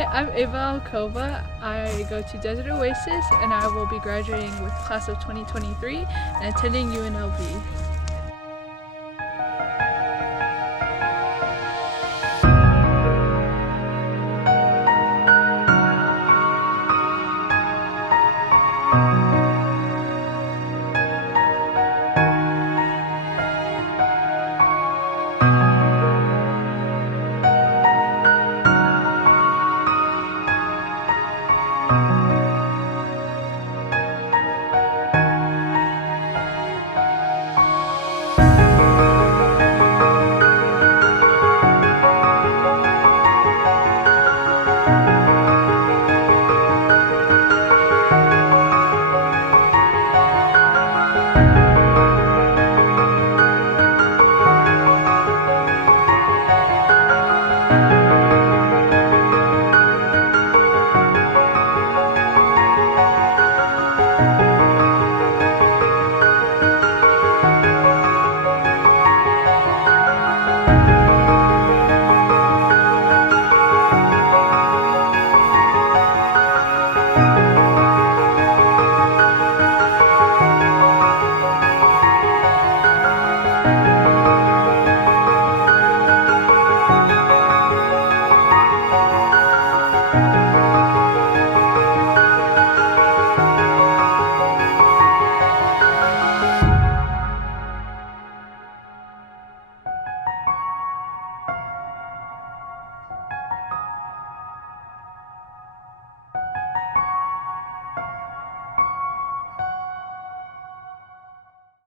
Hi, I'm Ava Alcova. I go to Desert Oasis and I will be graduating with class of 2023 and attending UNLV.